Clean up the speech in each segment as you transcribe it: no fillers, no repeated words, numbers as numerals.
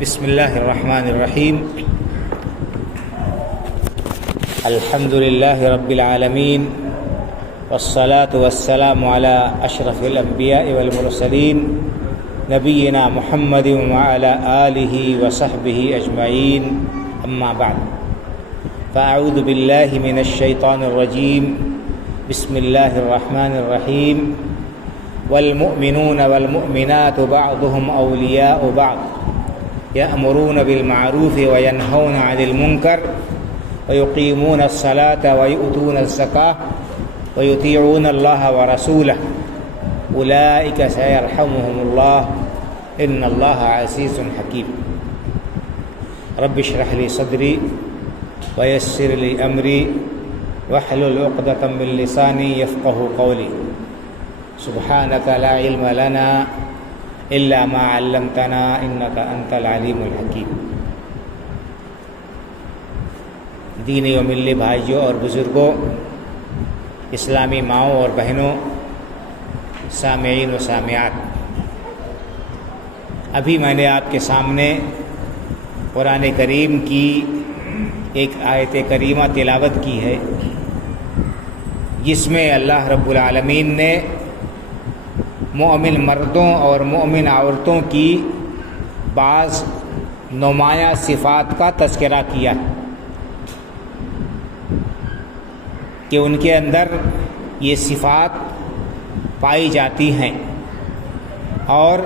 بسم اللہ الرحمن الرحیم الحمد للہ رب العالمین والصلاة والسلام علی اشرف الانبیاء والمرسلین نبینا محمد وعلی آلہ وصحبہ اجمعین اما بعد فاعوذ باللہ من الشیطان الرجیم بسم اللہ الرحمن الرحیم والمؤمنون والمؤمنات بعضهم اولیاء بعض يأمرون بالمعروف وينهون عن المنكر ويقيمون الصلاة ويؤتون الزكاة ويطيعون الله ورسوله أولئك سيرحمهم الله إن الله عزيز حكيم رب اشرح لي صدري ويسر لي أمري واحلل عقدة من لساني يفقهوا قولي سبحانك لا علم لنا الا ما علمتنا انك انت العلیم الحکیم۔ دینی و ملی بھائیوں اور بزرگوں، اسلامی ماؤں اور بہنوں، سامعین و سامعات، ابھی میں نے آپ کے سامنے قرآن کریم کی ایک آیت کریمہ تلاوت کی ہے، جس میں اللہ رب العالمین نے مومن مردوں اور مومن عورتوں کی بعض نمایاں صفات کا تذکرہ کیا کہ ان کے اندر یہ صفات پائی جاتی ہیں، اور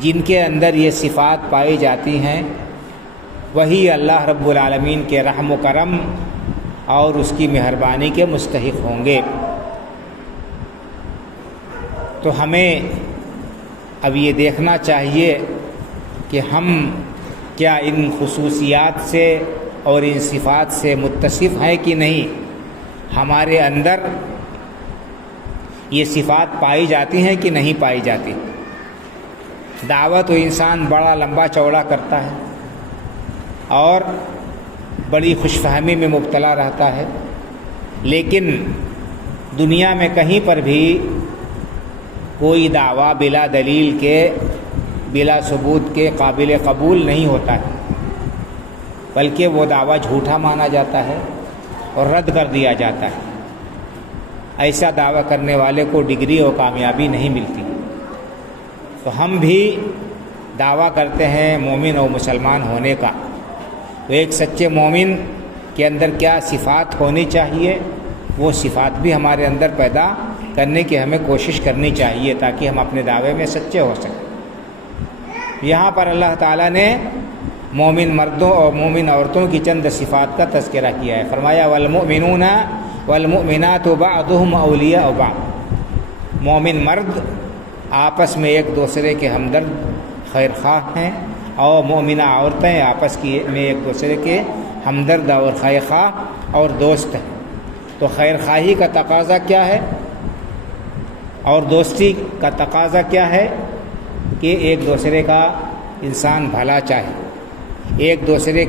جن کے اندر یہ صفات پائی جاتی ہیں وہی اللہ رب العالمین کے رحم و کرم اور اس کی مہربانی کے مستحق ہوں گے۔ تو ہمیں اب یہ دیکھنا چاہیے کہ ہم کیا ان خصوصیات سے اور ان صفات سے متصف ہیں کہ نہیں، ہمارے اندر یہ صفات پائی جاتی ہیں کہ نہیں پائی جاتی۔ دعوت تو انسان بڑا لمبا چوڑا کرتا ہے اور بڑی خوش فہمی میں مبتلا رہتا ہے، لیکن دنیا میں کہیں پر بھی کوئی دعویٰ بلا دلیل کے، بلا ثبوت کے قابل قبول نہیں ہوتا ہے، بلکہ وہ دعویٰ جھوٹا مانا جاتا ہے اور رد کر دیا جاتا ہے۔ ایسا دعویٰ کرنے والے کو ڈگری اور کامیابی نہیں ملتی۔ تو ہم بھی دعویٰ کرتے ہیں مومن اور مسلمان ہونے کا، تو ایک سچے مومن کے اندر کیا صفات ہونی چاہیے، وہ صفات بھی ہمارے اندر پیدا کرنے کی ہمیں کوشش کرنی چاہیے تاکہ ہم اپنے دعوے میں سچے ہو سکیں۔ یہاں پر اللہ تعالیٰ نے مومن مردوں اور مومن عورتوں کی چند صفات کا تذکرہ کیا ہے۔ فرمایا والمؤمنون والمؤمنات بعضهم اولیاء بعض، مومن مرد آپس میں ایک دوسرے کے ہمدرد خیر خواہ ہیں، اور مومنہ عورتیں آپس میں ایک دوسرے کے ہمدرد اور خیر خواہ اور دوست ہیں۔ تو خیر خواہی کا تقاضا کیا ہے اور دوستی کا تقاضا کیا ہے کہ ایک دوسرے کا انسان بھلا چاہے، ایک دوسرے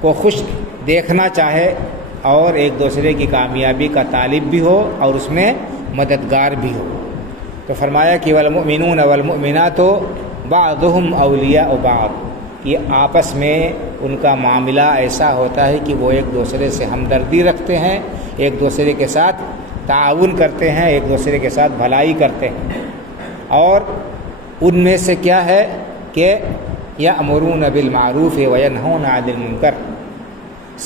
کو خوش دیکھنا چاہے، اور ایک دوسرے کی کامیابی کا طالب بھی ہو اور اس میں مددگار بھی ہو۔ تو فرمایا کہ والمؤمنون والمؤمنات بعضهم اولیاء بعض، یہ آپس میں ان کا معاملہ ایسا ہوتا ہے کہ وہ ایک دوسرے سے ہمدردی رکھتے ہیں، ایک دوسرے کے ساتھ تعاون کرتے ہیں، ایک دوسرے کے ساتھ بھلائی کرتے ہیں۔ اور ان میں سے کیا ہے کہ یأمرون بالمعروف وینہون عن المنکر،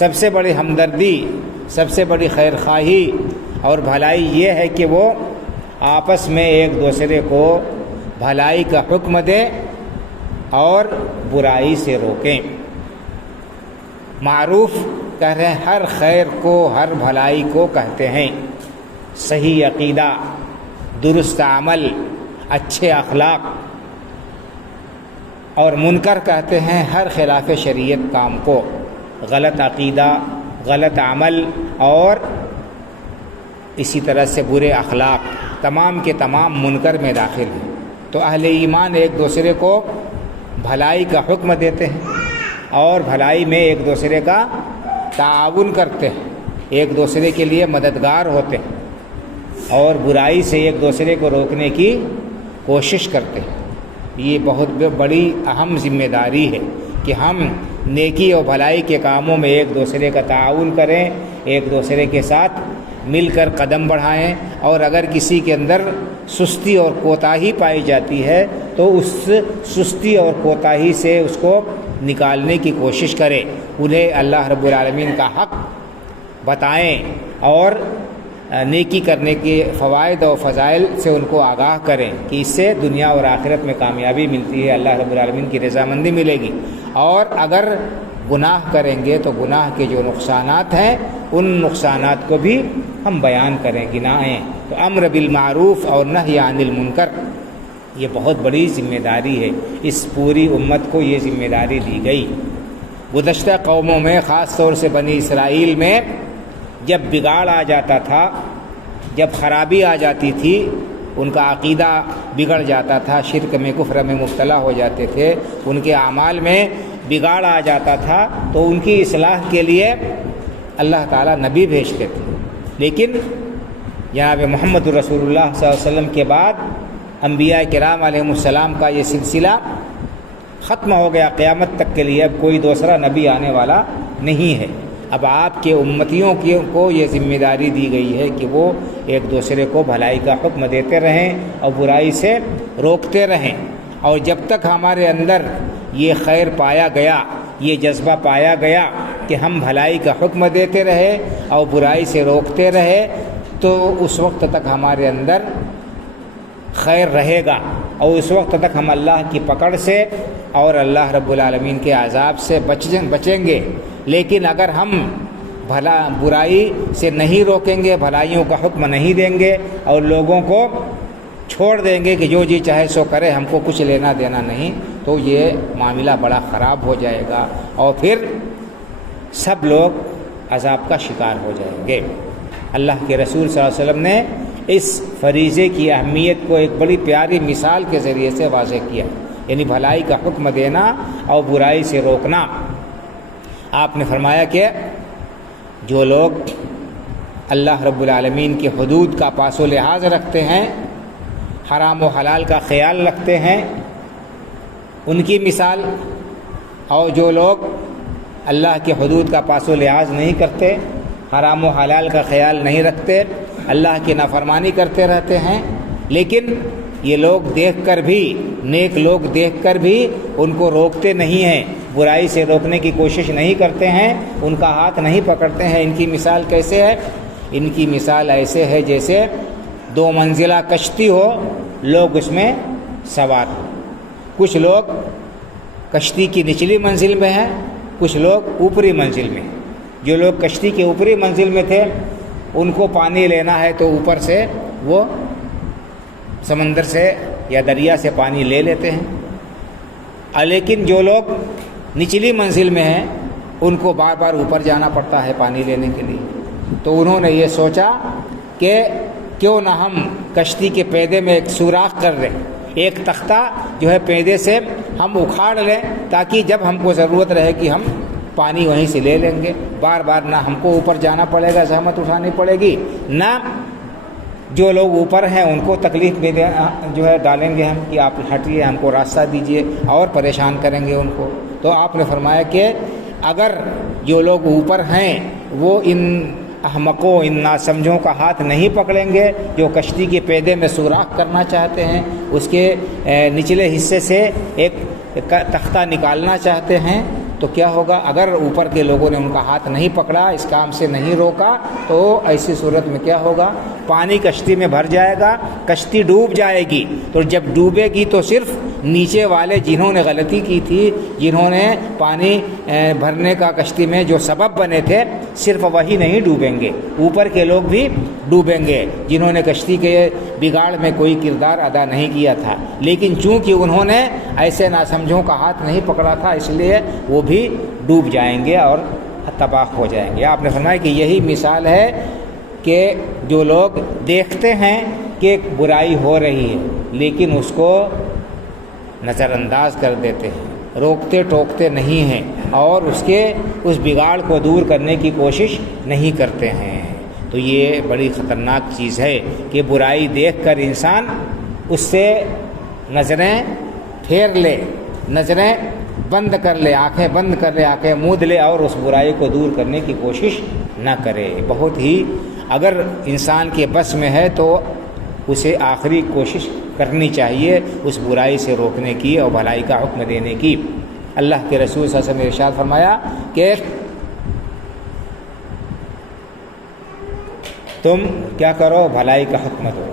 سب سے بڑی ہمدردی، سب سے بڑی خیر خواہی اور بھلائی یہ ہے کہ وہ آپس میں ایک دوسرے کو بھلائی کا حکم دیں اور برائی سے روکیں۔ معروف کہہ رہے ہیں ہر خیر کو، ہر بھلائی کو کہتے ہیں، صحیح عقیدہ، درست عمل، اچھے اخلاق، اور منکر کہتے ہیں ہر خلاف شریعت کام کو، غلط عقیدہ، غلط عمل اور اسی طرح سے برے اخلاق، تمام کے تمام منکر میں داخل ہیں۔ تو اہل ایمان ایک دوسرے کو بھلائی کا حکم دیتے ہیں اور بھلائی میں ایک دوسرے کا تعاون کرتے ہیں، ایک دوسرے کے لیے مددگار ہوتے ہیں، اور برائی سے ایک دوسرے کو روکنے کی کوشش کرتے ہیں۔ یہ بہت بڑی اہم ذمہ داری ہے کہ ہم نیکی اور بھلائی کے کاموں میں ایک دوسرے کا تعاون کریں، ایک دوسرے کے ساتھ مل کر قدم بڑھائیں، اور اگر کسی کے اندر سستی اور کوتاہی پائی جاتی ہے تو اس سستی اور کوتاہی سے اس کو نکالنے کی کوشش کریں، انہیں اللہ رب العالمین کا حق بتائیں اور نیکی کرنے کے فوائد اور فضائل سے ان کو آگاہ کریں کہ اس سے دنیا اور آخرت میں کامیابی ملتی ہے، اللہ رب العالمین کی رضامندی ملے گی۔ اور اگر گناہ کریں گے تو گناہ کے جو نقصانات ہیں ان نقصانات کو بھی ہم بیان کریں، گنائیں۔ تو امر بالمعروف اور نہی عن المنکر یہ بہت بڑی ذمہ داری ہے، اس پوری امت کو یہ ذمہ داری دی گئی۔ گزشتہ قوموں میں خاص طور سے بنی اسرائیل میں جب بگاڑ آ جاتا تھا، جب خرابی آ جاتی تھی، ان کا عقیدہ بگڑ جاتا تھا، شرک میں کفر میں مبتلا ہو جاتے تھے، ان کے اعمال میں بگاڑ آ جاتا تھا، تو ان کی اصلاح کے لیے اللہ تعالیٰ نبی بھیجتے تھے۔ لیکن جناب محمد رسول اللہ صلی اللہ علیہ وسلم کے بعد انبیاء کرام علیہ السلام کا یہ سلسلہ ختم ہو گیا، قیامت تک کے لیے اب کوئی دوسرا نبی آنے والا نہیں ہے۔ اب آپ کے امتیوں کو یہ ذمہ داری دی گئی ہے کہ وہ ایک دوسرے کو بھلائی کا حکم دیتے رہیں اور برائی سے روکتے رہیں، اور جب تک ہمارے اندر یہ خیر پایا گیا، یہ جذبہ پایا گیا کہ ہم بھلائی کا حکم دیتے رہے اور برائی سے روکتے رہے، تو اس وقت تک ہمارے اندر خیر رہے گا، اور اس وقت تک ہم اللہ کی پکڑ سے اور اللہ رب العالمین کے عذاب سے بچیں گے۔ لیکن اگر ہم برائی سے نہیں روکیں گے، بھلائیوں کا حکم نہیں دیں گے اور لوگوں کو چھوڑ دیں گے کہ جو جی چاہے سو کرے، ہم کو کچھ لینا دینا نہیں، تو یہ معاملہ بڑا خراب ہو جائے گا اور پھر سب لوگ عذاب کا شکار ہو جائیں گے۔ اللہ کے رسول صلی اللہ علیہ وسلم نے اس فریضے کی اہمیت کو ایک بڑی پیاری مثال کے ذریعے سے واضح کیا، یعنی بھلائی کا حکم دینا اور برائی سے روکنا۔ آپ نے فرمایا کہ جو لوگ اللہ رب العالمین کے حدود کا پاس و لحاظ رکھتے ہیں، حرام و حلال کا خیال رکھتے ہیں، ان کی مثال، اور جو لوگ اللہ کے حدود کا پاس و لحاظ نہیں کرتے، حرام و حلال کا خیال نہیں رکھتے، اللہ کی نافرمانی کرتے رہتے ہیں، لیکن یہ لوگ دیکھ کر بھی، نیک لوگ دیکھ کر بھی ان کو روکتے نہیں ہیں، برائی سے روکنے کی کوشش نہیں کرتے ہیں، ان کا ہاتھ نہیں پکڑتے ہیں۔ ان کی مثال کیسے ہے؟ ان کی مثال ایسے ہے جیسے 2 منزلہ کشتی ہو، لوگ اس میں سوار ہو، کچھ لوگ کشتی کی نچلی منزل میں ہیں، کچھ لوگ اوپری منزل میں۔ جو لوگ کشتی کے اوپری منزل میں تھے ان کو پانی لینا ہے تو اوپر سے وہ سمندر سے یا دریا سے پانی لے لیتے ہیں، لیکن جو لوگ نچلی منزل میں ہیں ان کو بار بار اوپر جانا پڑتا ہے پانی لینے کے لیے۔ تو انہوں نے یہ سوچا کہ کیوں نہ ہم کشتی کے پیدے میں ایک سوراخ کر دیں، ایک تختہ جو ہے پیدے سے ہم اکھاڑ لیں، تاکہ جب ہم کو ضرورت رہے کہ ہم پانی وہیں سے لے لیں گے، بار بار نہ ہم کو اوپر جانا پڑے گا، زحمت اٹھانی پڑے گی، نہ جو لوگ اوپر ہیں ان کو تکلیف میں جو ہے ڈالیں گے ہم کہ آپ ہٹیے، ہم کو راستہ دیجیے، اور پریشان کریں گے ان کو۔ تو آپ نے فرمایا کہ اگر جو لوگ اوپر ہیں وہ ان احمقوں، ان ناسمجھوں کا ہاتھ نہیں پکڑیں گے، جو کشتی کے پیدے میں سوراخ کرنا چاہتے ہیں، اس کے نچلے حصے سے ایک تختہ نکالنا چاہتے ہیں، تو کیا ہوگا؟ اگر اوپر کے لوگوں نے ان کا ہاتھ نہیں پکڑا، اس کام سے نہیں روکا، تو ایسی صورت میں کیا ہوگا؟ پانی کشتی میں بھر جائے گا، کشتی ڈوب جائے گی۔ تو جب ڈوبے گی تو صرف نیچے والے جنہوں نے غلطی کی تھی، جنہوں نے پانی بھرنے کا کشتی میں جو سبب بنے تھے، صرف وہی نہیں ڈوبیں گے، اوپر کے لوگ بھی ڈوبیں گے جنہوں نے کشتی کے بگاڑ میں کوئی کردار ادا نہیں کیا تھا، لیکن چونکہ انہوں نے ایسے ناسمجھوں کا ہاتھ نہیں پکڑا تھا، اس لیے وہ بھی ڈوب جائیں گے اور تباہ ہو جائیں گے۔ آپ نے فرمایا کہ یہی مثال ہے کہ جو لوگ دیکھتے ہیں کہ برائی ہو رہی ہے لیکن اس کو نظر انداز کر دیتے ہیں، روکتے ٹوکتے نہیں ہیں، اور اس بگاڑ کو دور کرنے کی کوشش نہیں کرتے ہیں، تو یہ بڑی خطرناک چیز ہے کہ برائی دیکھ کر انسان اس سے نظریں پھیر لے، نظریں بند کر لے، آنکھیں بند کر لے، آنکھیں موند لے اور اس برائی کو دور کرنے کی کوشش نہ کرے۔ بہت ہی اگر انسان کے بس میں ہے تو اسے آخری کوشش کرنی چاہیے اس برائی سے روکنے کی اور بھلائی کا حکم دینے کی۔ اللہ کے رسول صلی اللہ علیہ وسلم نے ارشاد فرمایا کہ تم کیا کرو، بھلائی کا حکم دو۔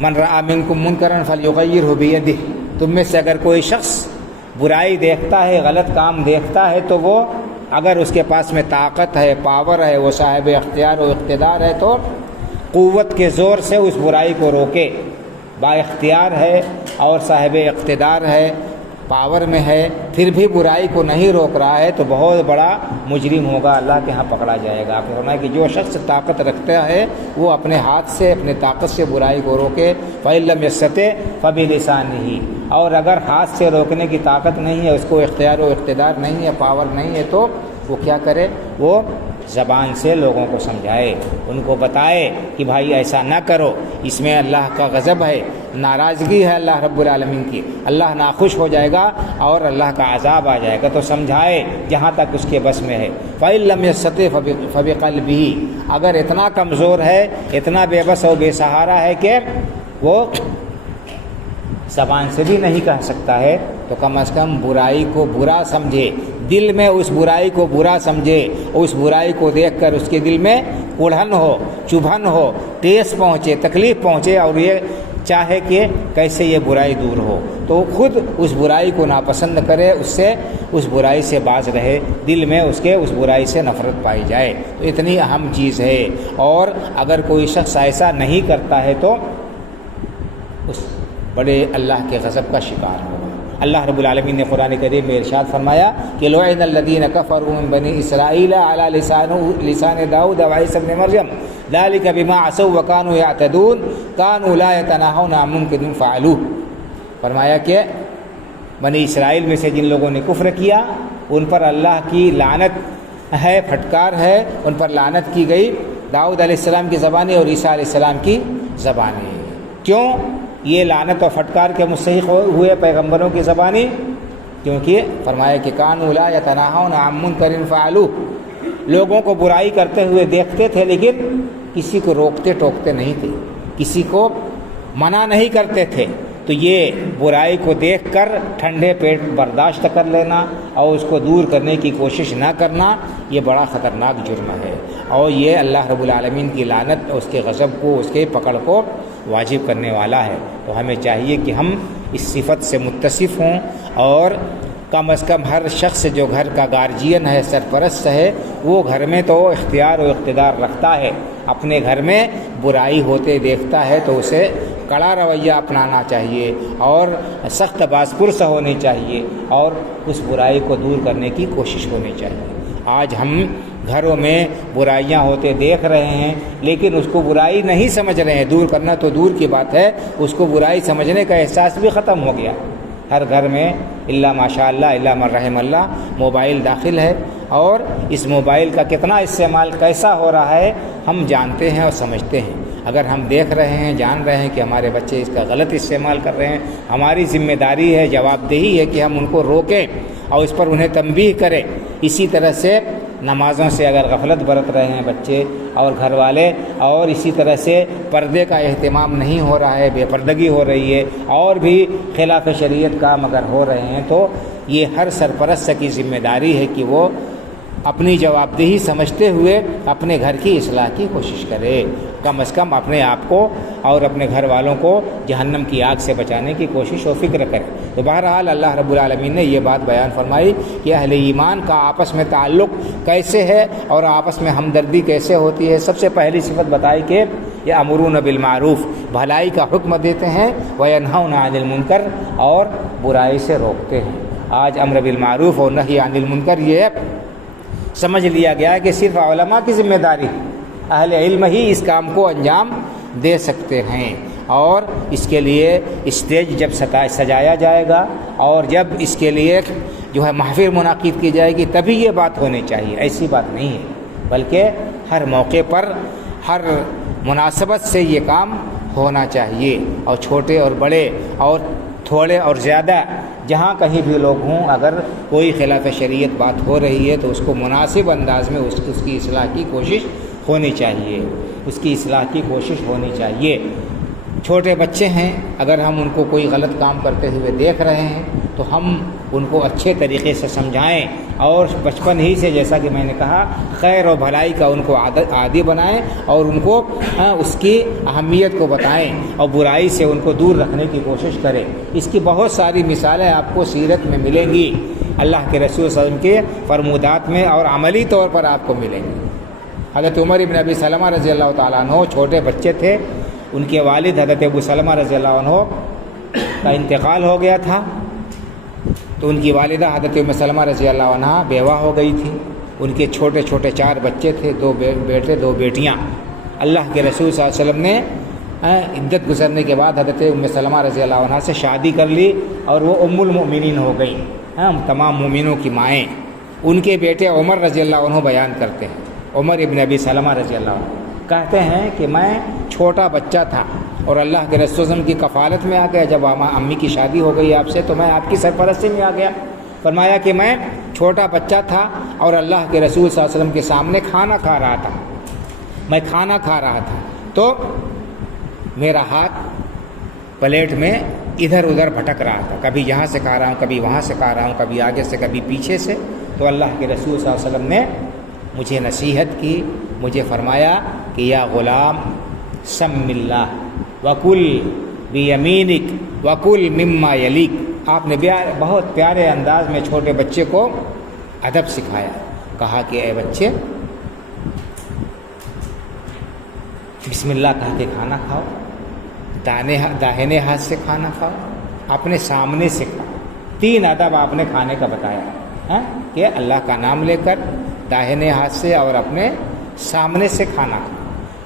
من رأى منکم منکرا فلیغیرہ بیدہ، تم میں سے اگر کوئی شخص برائی دیکھتا ہے، غلط کام دیکھتا ہے، تو وہ اگر اس کے پاس میں طاقت ہے، پاور ہے، وہ صاحب اختیار و اقتدار ہے تو قوت کے زور سے اس برائی کو روکے۔ با اختیار ہے اور صاحب اقتدار ہے، پاور میں ہے، پھر بھی برائی کو نہیں روک رہا ہے تو بہت بڑا مجرم ہوگا، اللہ کے ہاں پکڑا جائے گا۔ آپ نے فرمایا کہ جو شخص طاقت رکھتا ہے وہ اپنے ہاتھ سے، اپنے طاقت سے برائی کو روکے۔ فَإِن لَّمْ يَسْتَطِعْ فَبِلِسَانِهِ، اور اگر ہاتھ سے روکنے کی طاقت نہیں ہے، اس کو اختیار و اقتدار نہیں ہے، پاور نہیں ہے، تو وہ کیا کرے؟ وہ زبان سے لوگوں کو سمجھائے، ان کو بتائے کہ بھائی ایسا نہ کرو، اس میں اللہ کا غضب ہے، ناراضگی ہے اللہ رب العالمین کی، اللہ ناخوش ہو جائے گا اور اللہ کا عذاب آ جائے گا، تو سمجھائے جہاں تک اس کے بس میں ہے۔ فَإِن لَّمْ يَسْتَطِعْ فَبِقَلْبِهِ، اگر اتنا کمزور ہے، اتنا بے بس و بے سہارا ہے کہ وہ زبان سے بھی نہیں کہہ سکتا ہے، تو کم از کم برائی کو برا سمجھے، دل میں اس برائی کو برا سمجھے، اس برائی کو دیکھ کر اس کے دل میں اڑھن ہو، چبھن ہو، ٹیس پہنچے، تکلیف پہنچے اور یہ چاہے کہ کیسے یہ برائی دور ہو، تو خود اس برائی کو ناپسند کرے، اس برائی سے باز رہے، دل میں اس کے اس برائی سے نفرت پائی جائے، تو اتنی اہم چیز ہے۔ اور اگر کوئی شخص ایسا نہیں کرتا ہے تو اس بڑے اللہ کے غضب کا شکار ہوگا۔ اللہ رب العالمین نے قرآن کریم میں ارشاد فرمایا کہ لعن الذین کفروا من بنی اسرائیل علی لسان داؤد وعیسی ابن مریم ذلک بما عصوا وکانوا یعتدون کانوا لا یتناہون عن منکر فعلوہ۔ فرمایا کہ بنی اسرائیل میں سے جن لوگوں نے کفر کیا ان پر اللہ کی لعنت ہے، پھٹکار ہے، ان پر لعنت کی گئی، داؤد علیہ السلام کی زبانی اور عیسیٰ علیہ السلام کی زبانی۔ کیوں یہ لعنت و پھٹکار کے مستحق ہوئے پیغمبروں کی زبانی؟ کیونکہ فرمایا کہ کانوا لا یتناہون عن منکر فعلوہ، لوگوں کو برائی کرتے ہوئے دیکھتے تھے لیکن کسی کو روکتے ٹوکتے نہیں تھے، کسی کو منع نہیں کرتے تھے، تو یہ برائی کو دیکھ کر ٹھنڈے پیٹ برداشت کر لینا اور اس کو دور کرنے کی کوشش نہ کرنا، یہ بڑا خطرناک جرم ہے، اور یہ اللہ رب العالمین کی لعنت، اس کے غضب کو، اس کے پکڑ کو واجب کرنے والا ہے۔ تو ہمیں چاہیے کہ ہم اس صفت سے متصف ہوں، اور کم از کم ہر شخص جو گھر کا گارجین ہے، سرپرست ہے، وہ گھر میں تو اختیار و اقتدار رکھتا ہے، اپنے گھر میں برائی ہوتے دیکھتا ہے تو اسے کڑا رویہ اپنانا چاہیے اور سخت باز پرس ہونی چاہیے اور اس برائی کو دور کرنے کی کوشش ہونی چاہیے۔ آج ہم گھروں میں برائیاں ہوتے دیکھ رہے ہیں لیکن اس کو برائی نہیں سمجھ رہے ہیں، دور کرنا تو دور کی بات ہے، اس کو برائی سمجھنے کا احساس بھی ختم ہو گیا۔ ہر گھر میں الا ماشاء اللہ الا من رحم اللہ موبائل داخل ہے، اور اس موبائل کا کتنا استعمال کیسا ہو رہا ہے ہم جانتے ہیں اور سمجھتے ہیں۔ اگر ہم دیکھ رہے ہیں، جان رہے ہیں کہ ہمارے بچے اس کا غلط استعمال کر رہے ہیں، ہماری ذمہ داری ہے، جواب دہی ہے کہ ہم ان کو روکیں اور اس پر انہیں تنبیہ کریں۔ اسی طرح سے نمازوں سے اگر غفلت برت رہے ہیں بچے اور گھر والے، اور اسی طرح سے پردے کا اہتمام نہیں ہو رہا ہے، بے پردگی ہو رہی ہے، اور بھی خلاف شریعت کام اگر ہو رہے ہیں، تو یہ ہر سرپرست کی ذمہ داری ہے کہ وہ اپنی جواب دہی سمجھتے ہوئے اپنے گھر کی اصلاح کی کوشش کرے، کم از کم اپنے آپ کو اور اپنے گھر والوں کو جہنم کی آگ سے بچانے کی کوشش و فکر کرے۔ تو بہرحال اللہ رب العالمین نے یہ بات بیان فرمائی کہ اہل ایمان کا آپس میں تعلق کیسے ہے اور آپس میں ہمدردی کیسے ہوتی ہے۔ سب سے پہلی صفت بتائی کہ یہ امرون بالمعروف، بھلائی کا حکم دیتے ہیں، وینہون عن المنکر، اور برائی سے روکتے ہیں۔ آج امر بالمعروف اور نہی عن المنکر یہ سمجھ لیا گیا ہے کہ صرف علماء کی ذمہ داری، اہل علم ہی اس کام کو انجام دے سکتے ہیں، اور اس کے لیے اسٹیج جب سجایا جائے گا اور جب اس کے لیے جو ہے محفل منعقد کی جائے گی تبھی یہ بات ہونی چاہیے، ایسی بات نہیں ہے، بلکہ ہر موقع پر، ہر مناسبت سے یہ کام ہونا چاہیے، اور چھوٹے اور بڑے اور تھوڑے اور زیادہ جہاں کہیں بھی لوگ ہوں، اگر کوئی خلاف شریعت بات ہو رہی ہے تو اس کو مناسب انداز میں اس کی اصلاح کی کوشش ہونی چاہیے، اس کی اصلاح کی کوشش ہونی چاہیے۔ چھوٹے بچے ہیں، اگر ہم ان کو کوئی غلط کام کرتے ہوئے دیکھ رہے ہیں تو ہم ان کو اچھے طریقے سے سمجھائیں، اور بچپن ہی سے جیسا کہ میں نے کہا خیر و بھلائی کا ان کو عادی بنائیں، اور ان کو اس کی اہمیت کو بتائیں، اور برائی سے ان کو دور رکھنے کی کوشش کریں۔ اس کی بہت ساری مثالیں آپ کو سیرت میں ملیں گی، اللہ کے رسول صلی اللہ علیہ وسلم کے فرمودات میں، اور عملی طور پر آپ کو ملیں گی۔ حضرت عمر بن ابی سلمہ رضی اللہ تعالیٰ عنہ چھوٹے بچے تھے، ان کے والد حضرت ابو سلمہ رضی اللہ عنہ کا انتقال ہو گیا تھا، تو ان کی والدہ حضرت ام سلمہ رضی اللہ عنہ بیوہ ہو گئی تھی۔ ان کے چھوٹے چھوٹے 4 بچے تھے، 2 بیٹے 2 بیٹیاں۔ اللہ کے رسول صلی اللہ علیہ وسلم نے عدت گزرنے کے بعد حضرت ام سلمہ رضی اللہ عنہ سے شادی کر لی، اور وہ ام المؤمنین ہو گئیں، تمام مومنوں کی مائیں۔ ان کے بیٹے عمر رضی اللہ عنہ بیان کرتے ہیں، عمر ابن ابی سلمہ رضی اللہ عنہ کہتے ہیں کہ میں چھوٹا بچہ تھا اور اللہ کے رسول صلی اللہ علیہ وسلم کی کفالت میں آ گیا۔ جب امی کی شادی ہو گئی آپ سے تو میں آپ کی سرپرستی میں آ گیا۔ فرمایا کہ میں چھوٹا بچہ تھا اور اللہ کے رسول صلی اللہ علیہ وسلم کے سامنے کھانا کھا رہا تھا، میں کھانا کھا رہا تھا تو میرا ہاتھ پلیٹ میں ادھر ادھر بھٹک رہا تھا، کبھی یہاں سے کھا رہا ہوں، کبھی وہاں سے کھا رہا ہوں، کبھی آگے سے کبھی پیچھے سے۔ تو اللہ کے رسول صلی اللہ علیہ وسلم نے مجھے نصیحت کی، مجھے فرمایا کہ یا غلام سم اللہ وکل بیمینک وکل مما یلیک۔ آپ نے بہت پیارے انداز میں چھوٹے بچے کو ادب سکھایا، کہا کہ اے بچے بسم اللہ کہہ کے کھانا کھاؤ، داہنے ہاتھ سے کھانا کھاؤ، اپنے سامنے سے کھاؤ۔ 3 ادب آپ نے کھانے کا بتایا کہ اللہ کا نام لے کر داہنے ہاتھ سے اور اپنے سامنے سے کھانا کھاؤ۔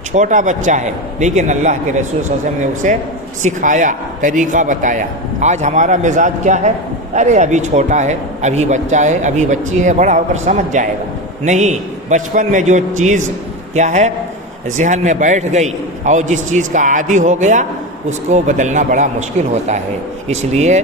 چھوٹا بچہ ہے لیکن اللہ کے رسول صلی اللہ علیہ وسلم نے اسے سکھایا، طریقہ بتایا۔ آج ہمارا مزاج کیا ہے؟ ارے ابھی چھوٹا ہے، ابھی بچہ ہے، ابھی بچی ہے، بڑا ہو کر سمجھ جائے گا۔ نہیں، بچپن میں جو چیز کیا ہے ذہن میں بیٹھ گئی اور جس چیز کا عادی ہو گیا اس کو بدلنا بڑا مشکل ہوتا ہے۔ اس لیے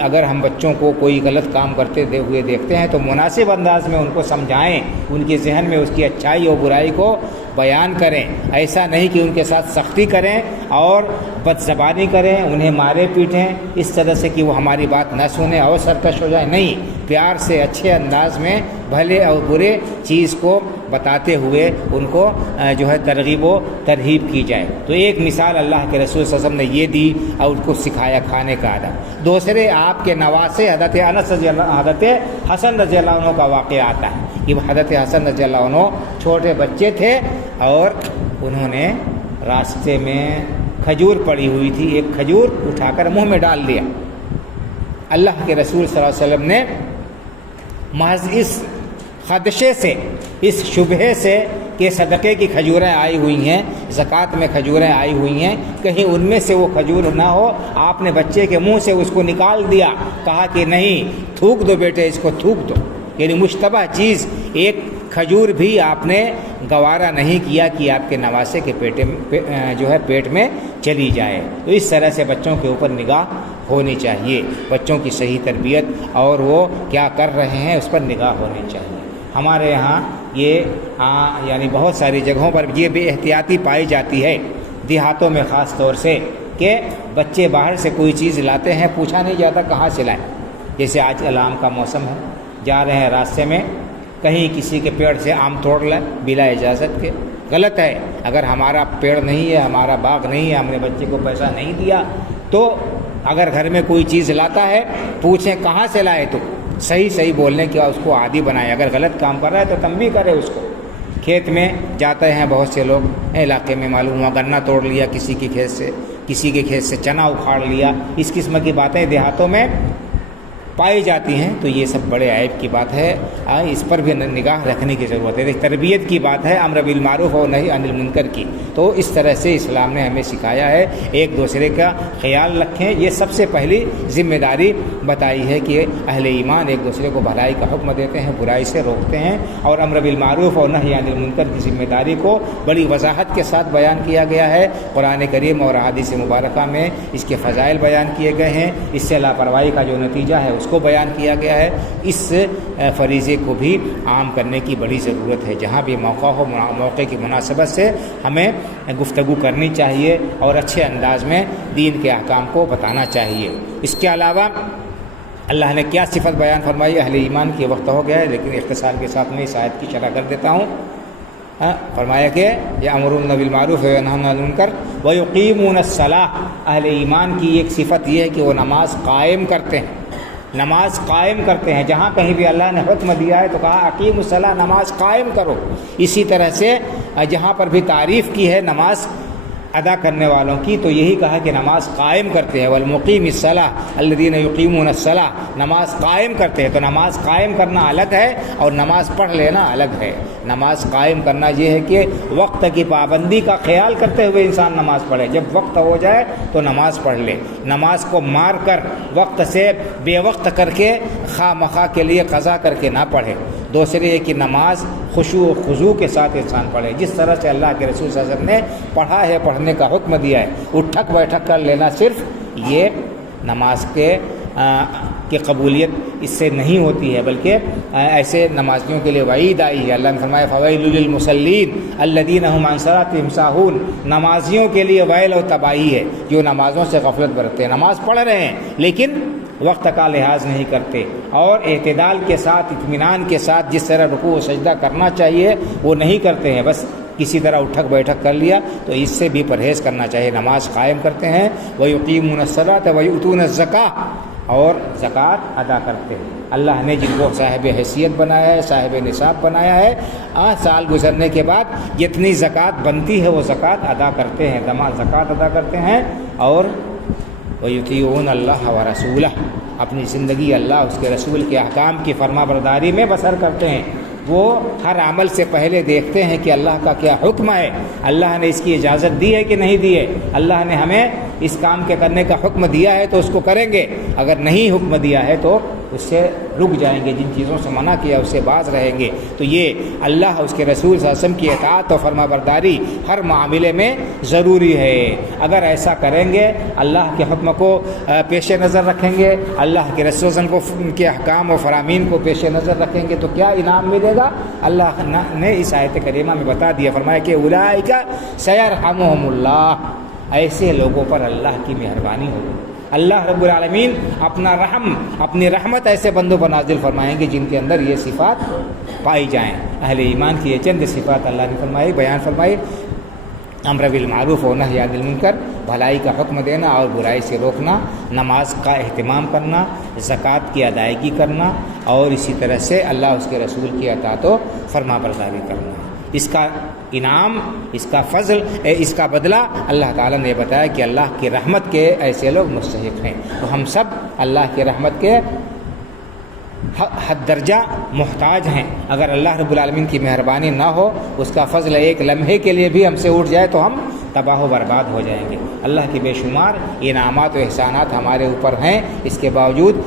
اگر ہم بچوں کو کوئی غلط کام کرتے ہوئے دیکھتے ہیں تو مناسب انداز میں ان کو سمجھائیں، ان کے ذہن میں اس کی اچھائی اور برائی کو بیان کریں۔ ایسا نہیں کہ ان کے ساتھ سختی کریں اور بد زبانی کریں، انہیں مارے پیٹیں اس طرح سے کہ وہ ہماری بات نہ سنیں اور سرکش ہو جائیں۔ نہیں، پیار سے اچھے انداز میں بھلے اور برے چیز کو بتاتے ہوئے ان کو جو ہے ترغیب و ترہیب کی جائے۔ تو ایک مثال اللہ کے رسول صلی اللہ علیہ وسلم نے یہ دی اور ان کو سکھایا کھانے کا ادب۔ دوسرے آپ کے نواسے حضرت حضرت حسن رضی اللہ عنہ کا واقعہ آتا ہے کہ حضرت حسن رضی اللہ عنہ چھوٹے بچے تھے اور انہوں نے راستے میں کھجور پڑی ہوئی تھی، ایک کھجور اٹھا کر منہ میں ڈال دیا۔ اللہ کے رسول صلی اللہ علیہ وسلم نے محض اس خدشے سے، اس شبہے سے کہ صدقے کی کھجوریں آئی ہوئی ہیں، زکوٰۃ میں کھجوریں آئی ہوئی ہیں، کہیں ان میں سے وہ کھجور نہ ہو، آپ نے بچے کے منہ سے اس کو نکال دیا، کہا کہ نہیں تھوک دو بیٹے، اس کو تھوک دو۔ یعنی مشتبہ چیز ایک کھجور بھی آپ نے گوارا نہیں کیا کہ آپ کے نواسے کے پیٹ میں چلی جائے۔ تو اس طرح سے بچوں کے اوپر نگاہ ہونی چاہیے، بچوں کی صحیح تربیت اور وہ کیا کر رہے ہیں اس پر نگاہ ہونی چاہیے۔ ہمارے یہاں یہ یعنی بہت ساری جگہوں پر یہ بے احتیاطی پائی جاتی ہے، دیہاتوں میں خاص طور سے، کہ بچے باہر سے کوئی چیز لاتے ہیں، پوچھا نہیں جاتا کہاں سے لائیں۔ جیسے آج آم کا موسم ہے، جا رہے ہیں راستے میں کہیں کسی کے پیڑ سے آم توڑ لیں بلا اجازت کے، غلط ہے۔ اگر ہمارا پیڑ نہیں ہے، ہمارا باغ نہیں ہے، ہم نے بچے کو پیسہ نہیں دیا، تو اگر گھر میں کوئی چیز لاتا ہے پوچھیں کہاں سے لائے، تو صحیح بولنے کی اس کو عادی بنائے۔ اگر غلط کام کر رہا ہے تو تنبیہ کرے اس کو۔ کھیت میں جاتے ہیں بہت سے لوگ، علاقے میں معلوم ہوا گنا توڑ لیا کسی کے کھیت سے چنا اکھاڑ لیا، اس قسم کی باتیں دیہاتوں میں پائی جاتی ہیں تو یہ سب بڑے عیب کی بات ہے، اس پر بھی نگاہ رکھنے کی ضرورت ہے۔ تربیت کی بات ہے، امر بالمعروف اور نہی عن المنکر کی، تو اس طرح سے اسلام نے ہمیں سکھایا ہے ایک دوسرے کا خیال رکھیں۔ یہ سب سے پہلی ذمہ داری بتائی ہے کہ اہل ایمان ایک دوسرے کو بھلائی کا حکم دیتے ہیں، برائی سے روکتے ہیں، اور امر بالمعروف اور نہی عن المنکر کی ذمہ داری کو بڑی وضاحت کے ساتھ بیان کیا گیا ہے۔ قرآن کریم اور احادیث مبارکہ میں اس کے فضائل بیان کیے گئے ہیں، اس سے لاپرواہی کا جو نتیجہ ہے اس کو بیان کیا گیا ہے۔ اس فریضے کو بھی عام کرنے کی بڑی ضرورت ہے۔ جہاں بھی موقع ہو، موقع کی مناسبت سے ہمیں گفتگو کرنی چاہیے اور اچھے انداز میں دین کے احکام کو بتانا چاہیے۔ اس کے علاوہ اللہ نے کیا صفت بیان فرمائی اہل ایمان کی؟ وقت ہو گیا ہے لیکن اختصار کے ساتھ میں اس آیت کی شرح کر دیتا ہوں۔ فرمایا کہ یأمرون بالمعروف وینہون عن المنکر ویقیمون الصلاۃ، اہل ایمان کی ایک صفت یہ ہے کہ وہ نماز قائم کرتے ہیں، نماز قائم کرتے ہیں۔ جہاں کہیں بھی اللہ نے حکم دیا ہے تو کہا اقیم الصلاۃ، نماز قائم کرو۔ اسی طرح سے جہاں پر بھی تعریف کی ہے نماز ادا کرنے والوں کی تو یہی کہا کہ نماز قائم کرتے ہیں، والمقیم الصلاۃ الذین یقیمون الصلاۃ، نماز قائم کرتے ہیں۔ تو نماز قائم کرنا الگ ہے اور نماز پڑھ لینا الگ ہے۔ نماز قائم کرنا یہ ہے کہ وقت کی پابندی کا خیال کرتے ہوئے انسان نماز پڑھے، جب وقت ہو جائے تو نماز پڑھ لے، نماز کو مار کر وقت سے بے وقت کر کے خواہ مخواہ کے لیے قضا کر کے نہ پڑھے۔ دوسرے یہ کہ نماز خشوع و خضوع کے ساتھ انسان پڑھے، جس طرح سے اللہ کے رسول صلی اللہ علیہ وسلم نے پڑھا ہے، پڑھنے کا حکم دیا ہے۔ اٹھک بیٹھک کر لینا صرف یہ نماز کی قبولیت اس سے نہیں ہوتی ہے، بلکہ ایسے نمازیوں کے لیے وعید آئی ہے۔ اللہ نے فرمایا فویل للمصلین الذین هم عن صلاتهم ساہون، نمازیوں کے لیے ویل و تباہی ہے جو نمازوں سے غفلت برتتے ہیں، نماز پڑھ رہے ہیں لیکن وقت کا لحاظ نہیں کرتے، اور اعتدال کے ساتھ، اطمینان کے ساتھ جس طرح رکوع و سجدہ کرنا چاہیے وہ نہیں کرتے ہیں، بس کسی طرح اٹھک بیٹھک کر لیا۔ تو اس سے بھی پرہیز کرنا چاہیے، نماز قائم کرتے ہیں۔ وَيُقِيمُونَ الصَّلَاةَ وَيُؤْتُونَ الزَّكَاةَ، اور زکوٰۃ ادا کرتے ہیں۔ اللہ نے جن کو صاحب حیثیت بنایا ہے، صاحب نصاب بنایا ہے، سال گزرنے کے بعد جتنی زکوٰۃ بنتی ہے وہ زکوٰۃ ادا کرتے ہیں، زکوٰۃ ادا کرتے ہیں۔ اور وَيُطِيعُونَ اللَّهَ وَرَسُولَهُ، اپنی زندگی اللہ اس کے رسول کے احکام کی فرما برداری میں بسر کرتے ہیں۔ وہ ہر عمل سے پہلے دیکھتے ہیں کہ اللہ کا کیا حکم ہے، اللہ نے اس کی اجازت دی ہے کہ نہیں دی ہے، اللہ نے ہمیں اس کام کے کرنے کا حکم دیا ہے تو اس کو کریں گے، اگر نہیں حکم دیا ہے تو اس سے رک جائیں گے، جن چیزوں سے منع کیا اس سے باز رہیں گے۔ تو یہ اللہ اس کے رسول صلی اللہ علیہ وسلم کی اطاعت و فرما برداری ہر معاملے میں ضروری ہے۔ اگر ایسا کریں گے، اللہ کے حکم کو پیش نظر رکھیں گے، اللہ کے رسول صلی اللہ علیہ وسلم کے احکام و فرامین کو پیش نظر رکھیں گے تو کیا انعام ملے گا؟ اللہ نے اس آیت کریمہ میں بتا دیا، فرمایا کہ اولئک سیرحمہم اللہ، ایسے لوگوں پر اللہ کی مہربانی ہوگی۔ اللہ رب العالمین اپنا رحم، اپنی رحمت ایسے بندوں پر نازل فرمائیں گے جن کے اندر یہ صفات پائی جائیں۔ اہل ایمان کی یہ چند صفات اللہ نے فرمائی، بیان فرمائی: امر بالمعروف و نہی عن المنکر، بھلائی کا حکم دینا اور برائی سے روکنا، نماز کا اہتمام کرنا، زکوٰۃ کی ادائیگی کرنا، اور اسی طرح سے اللہ اس کے رسول کی اطاعت و فرما برداری کرنا۔ اس کا انعام، اس کا فضل، اس کا بدلہ اللہ تعالیٰ نے بتایا کہ اللہ کی رحمت کے ایسے لوگ مستحق ہیں۔ تو ہم سب اللہ کی رحمت کے حد درجہ محتاج ہیں۔ اگر اللہ رب العالمین کی مہربانی نہ ہو، اس کا فضل ایک لمحے کے لیے بھی ہم سے اٹھ جائے تو ہم تباہ و برباد ہو جائیں گے۔ اللہ کی بے شمار انعامات و احسانات ہمارے اوپر ہیں، اس کے باوجود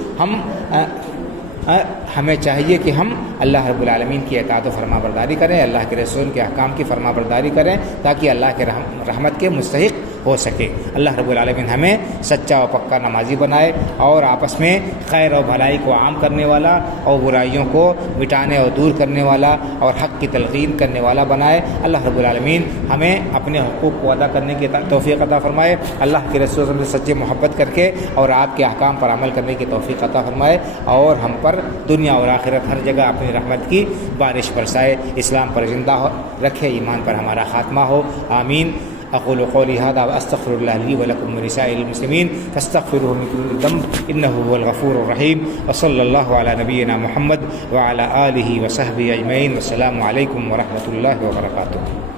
ہمیں چاہیے کہ ہم اللہ رب العالمین کی اطاعت و فرما برداری کریں، اللہ کے رسول کے احکام کی فرما برداری کریں، تاکہ اللہ کے رحمت کے مستحق ہو سکے۔ اللہ رب العالمین ہمیں سچا و پکا نمازی بنائے اور آپس میں خیر و بھلائی کو عام کرنے والا اور برائیوں کو مٹانے اور دور کرنے والا اور حق کی تلقین کرنے والا بنائے۔ اللہ رب العالمین ہمیں اپنے حقوق کو ادا کرنے کی توفیق عطا فرمائے، اللہ کے رسول سے سچی محبت کر کے اور آپ کے احکام پر عمل کرنے کی توفیق عطا فرمائے، اور ہم پر دنیا اور آخرت ہر جگہ اپنی رحمت کی بارش برسائے، اسلام پر زندہ رکھے، ایمان پر ہمارا خاتمہ ہو، آمین۔ اقول قولی هذا واستغفر الله لي ولكم ولسائر المسلمين فاستغفروه من كل ذنب انه هو الغفور الرحيم، وصلى الله على نبينا محمد وعلى آله وصحبه اجمعين، والسلام عليكم ورحمة الله وبركاته۔